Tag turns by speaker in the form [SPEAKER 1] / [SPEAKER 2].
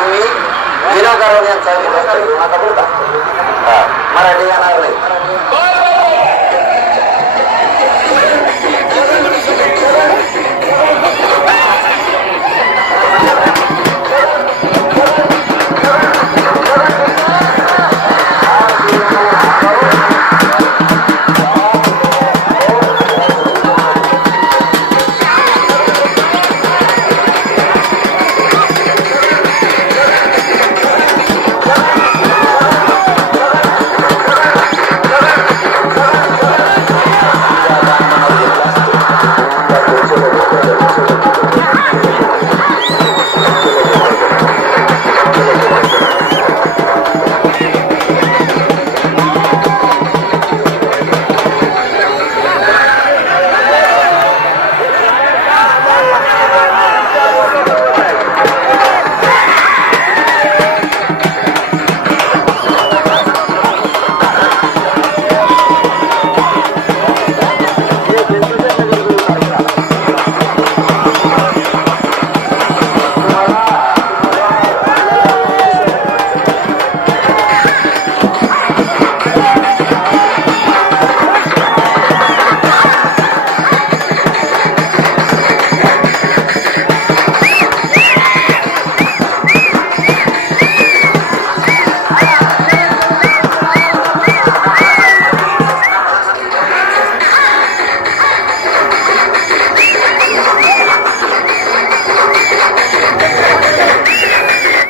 [SPEAKER 1] तुम्ही विनाकारण यांचा विनोद करू नका बरं का मराठी येणार नाही